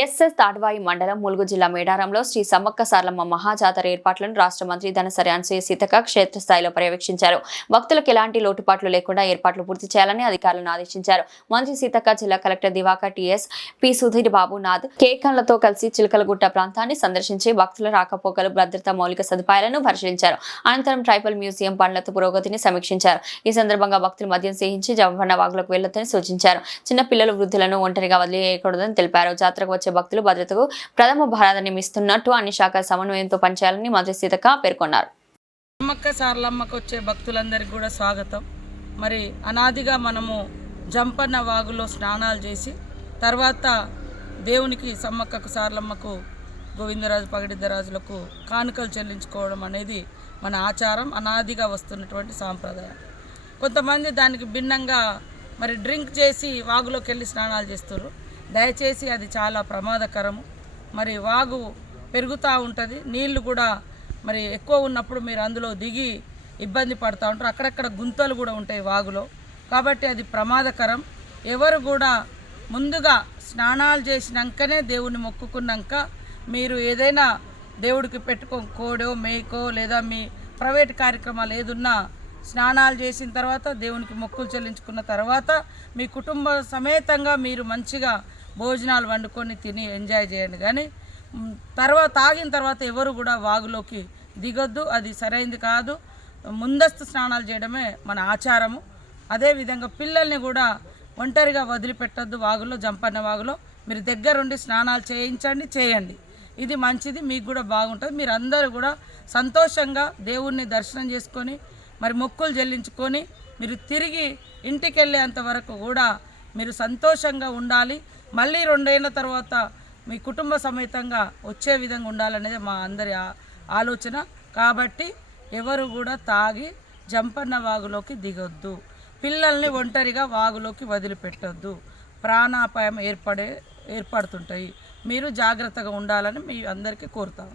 SS Tadvai మండలం ములుగు జిల్లా మేడారంలో శ్రీ సమ్మక్క సారలమ్మ మహాజాతర ఏర్పాట్లను రాష్ట్ర మంత్రి ధనసరి అనసూయ సీతక్క క్షేత్రస్థాయిలో పర్యవేక్షించారు. భక్తులకు ఎలాంటి లోటుపాట్లు లేకుండా ఏర్పాట్లు పూర్తి చేయాలని అధికారులను ఆదేశించారు. మంత్రి సీతక్క జిల్లా collector Divakar TS P Sudheer Babunath కేకన్లతో కలిసి చిలకలగుట్ట ప్రాంతాన్ని సందర్శించి భక్తుల రాకపోకలు భద్రతా మౌలిక సదుపాయాలను పరిశీలించారు. అనంతరం ట్రైబల్ మ్యూజియం పనుల పురోగతిని సమీక్షించారు. ఈ సందర్భంగా భక్తులు మద్యం సేహించి జంపన్న వాగులకు వెళ్లొద్దని సూచించారు. చిన్న పిల్లలు వృద్ధులను ఒంటరిగా వదిలేయకూడదని తెలిపారు. జాతరకు వచ్చే భక్తులు భద్రతకు ప్రథమ ప్రాధాన్యం ఇస్తున్నట్టు అన్ని శాఖల సమన్వయంతో పనిచేయాలని మంత్రి సీతక్క పేర్కొన్నారు. సమ్మక్క సారలమ్మకు వచ్చే భక్తులందరికీ కూడా స్వాగతం. మరి అనాదిగా మనము జంపన్న వాగులో స్నానాలు చేసి తర్వాత దేవునికి సమ్మక్కకు సారలమ్మకు గోవిందరాజు పగడిద్దరాజులకు కానుకలు చెల్లించుకోవడం అనేది మన ఆచారం, అనాదిగా వస్తున్నటువంటి సాంప్రదాయం. కొంతమంది దానికి భిన్నంగా మరి డ్రింక్ చేసి వాగులోకి వెళ్ళి స్నానాలు చేస్తారు. దయచేసి అది చాలా ప్రమాదకరము. మరి వాగు పెరుగుతూ ఉంటుంది, నీళ్లు కూడా మరి ఎక్కువ ఉన్నప్పుడు మీరు అందులో దిగి ఇబ్బంది పడుతూ ఉంటారు. అక్కడక్కడ గుంతలు కూడా ఉంటాయి వాగులో, కాబట్టి అది ప్రమాదకరం. ఎవరు కూడా ముందుగా స్నానాలు చేసినాకనే దేవుణ్ణి మొక్కుకున్నాక మీరు ఏదైనా దేవుడికి కోడో మేకో లేదా మీ ప్రైవేట్ కార్యక్రమాలు ఏదున్నా స్నానాలు చేసిన తర్వాత దేవునికి మొక్కులు చెల్లించుకున్న తర్వాత మీ కుటుంబ సమేతంగా మీరు మంచిగా భోజనాలు వండుకొని తిని ఎంజాయ్ చేయండి. కానీ తాగిన తర్వాత ఎవరు కూడా వాగులోకి దిగొద్దు, అది సరైనది కాదు. ముందస్తు స్నానాలు చేయడమే మన ఆచారము. అదేవిధంగా పిల్లల్ని కూడా ఒంటరిగా వదిలిపెట్టద్దు. వాగులో జంపన్న వాగులో మీరు దగ్గరుండి స్నానాలు చేయండి. ఇది మంచిది, మీకు కూడా బాగుంటుంది. మీరు అందరూ కూడా సంతోషంగా దేవుణ్ణి దర్శనం చేసుకొని మరి మొక్కులు చెల్లించుకొని మీరు తిరిగి ఇంటికి వెళ్ళేంత వరకు కూడా మీరు సంతోషంగా ఉండాలి. మళ్ళీ 2 ఏళ్ల తర్వాత మీ కుటుంబ సమేతంగా వచ్చే విధంగా ఉండాలనేది మా అందరి ఆలోచన. కాబట్టి ఎవరు కూడా తాగి జంపన్న వాగులోకి దిగొద్దు, పిల్లల్ని ఒంటరిగా వాగులోకి వదిలిపెట్టొద్దు. ప్రాణాపాయం ఏర్పడుతుంటాయి. మీరు జాగ్రత్తగా ఉండాలని మీ అందరికీ కోరుతాను.